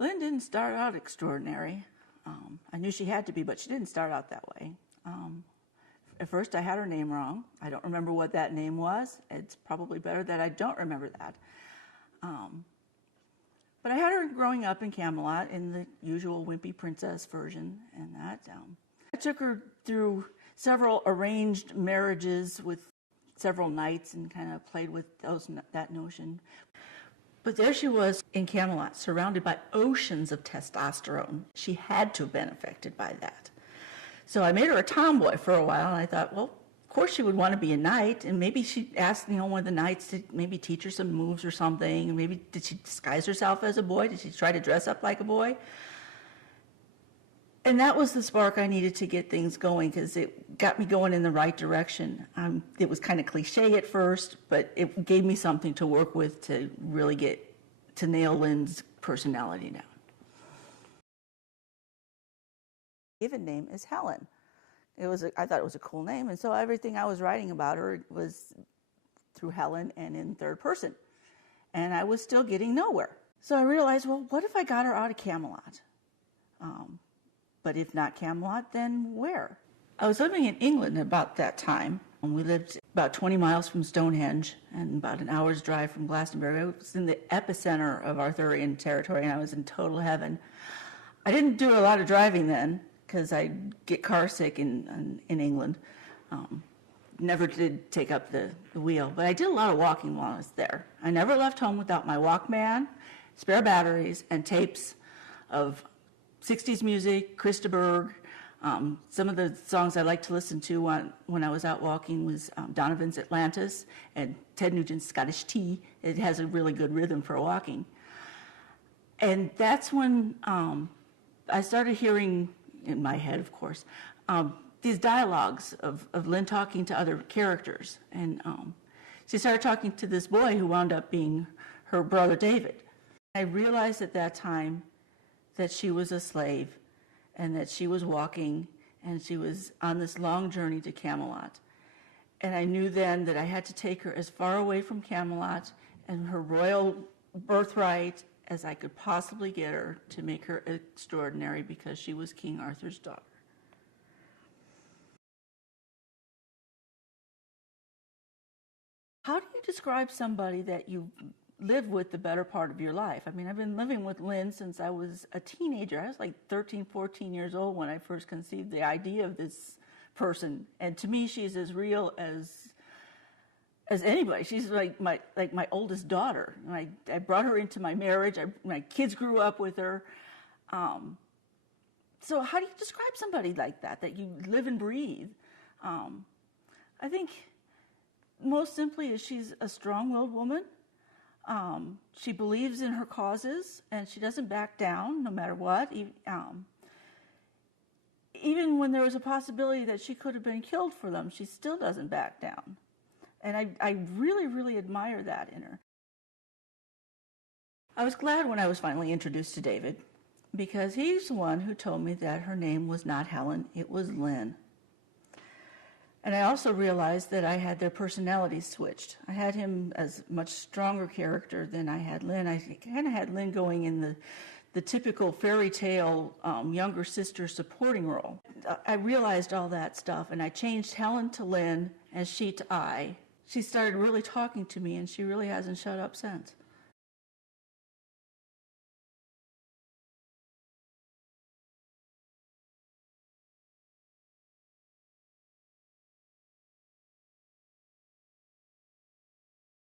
Lynn didn't start out extraordinary. I knew she had to be, but she didn't start out that way. At first, I had her name wrong. I don't remember what that name was. It's probably better that I don't remember that. But I had her growing up in Camelot in the usual wimpy princess version, and that. I took her through several arranged marriages with several knights and kind of played with that notion. But there she was in Camelot, surrounded by oceans of testosterone. She had to have been affected by that. So I made her a tomboy for a while, and I thought, well, of course she would want to be a knight, and maybe she'd ask, one of the knights to maybe teach her some moves or something, and maybe did she disguise herself as a boy? Did she try to dress up like a boy? And that was the spark I needed to get things going, because it got me going in the right direction. It was kind of cliche at first, but it gave me something to work with to really get to nail Lynn's personality down. Given name is Helen. I thought it was a cool name, and so everything I was writing about her was through Helen and in third person. And I was still getting nowhere. So I realized, well, what if I got her out of Camelot? But if not Camelot, then where? I was living in England about that time. We lived about 20 miles from Stonehenge and about an hour's drive from Glastonbury. I was in the epicenter of Arthurian territory, and I was in total heaven. I didn't do a lot of driving then, because I get car sick in England. Never did take up the wheel, but I did a lot of walking while I was there. I never left home without my Walkman, spare batteries, and tapes of 60s music, Krista Berg. Some of the songs I liked to listen to when I was out walking was Donovan's Atlantis and Ted Nugent's Scottish Tea. It has a really good rhythm for walking. And that's when I started hearing, in my head, of course, these dialogues of Lynn talking to other characters. And she started talking to this boy who wound up being her brother David. I realized at that time that she was a slave and that she was walking and she was on this long journey to Camelot. And I knew then that I had to take her as far away from Camelot and her royal birthright as I could possibly get her to make her extraordinary, because she was King Arthur's daughter. How do you describe somebody that you live with the better part of your life? I mean, I've been living with Lynn since I was a teenager. I was like 13, 14 years old when I first conceived the idea of this person. And to me, she's as real as anybody. She's like my oldest daughter. I brought her into my marriage. My kids grew up with her. So how do you describe somebody like that you live and breathe? I think most simply is she's a strong-willed woman. She believes in her causes, and she doesn't back down no matter what. Even when there was a possibility that she could have been killed for them, she still doesn't back down. And I really, really admire that in her. I was glad when I was finally introduced to David, because he's the one who told me that her name was not Helen, it was Lynn. And I also realized that I had their personalities switched. I had him as a much stronger character than I had Lynn. I kind of had Lynn going in the typical fairy tale younger sister supporting role. I realized all that stuff, and I changed Helen to Lynn and she to I. She started really talking to me, and she really hasn't shut up since.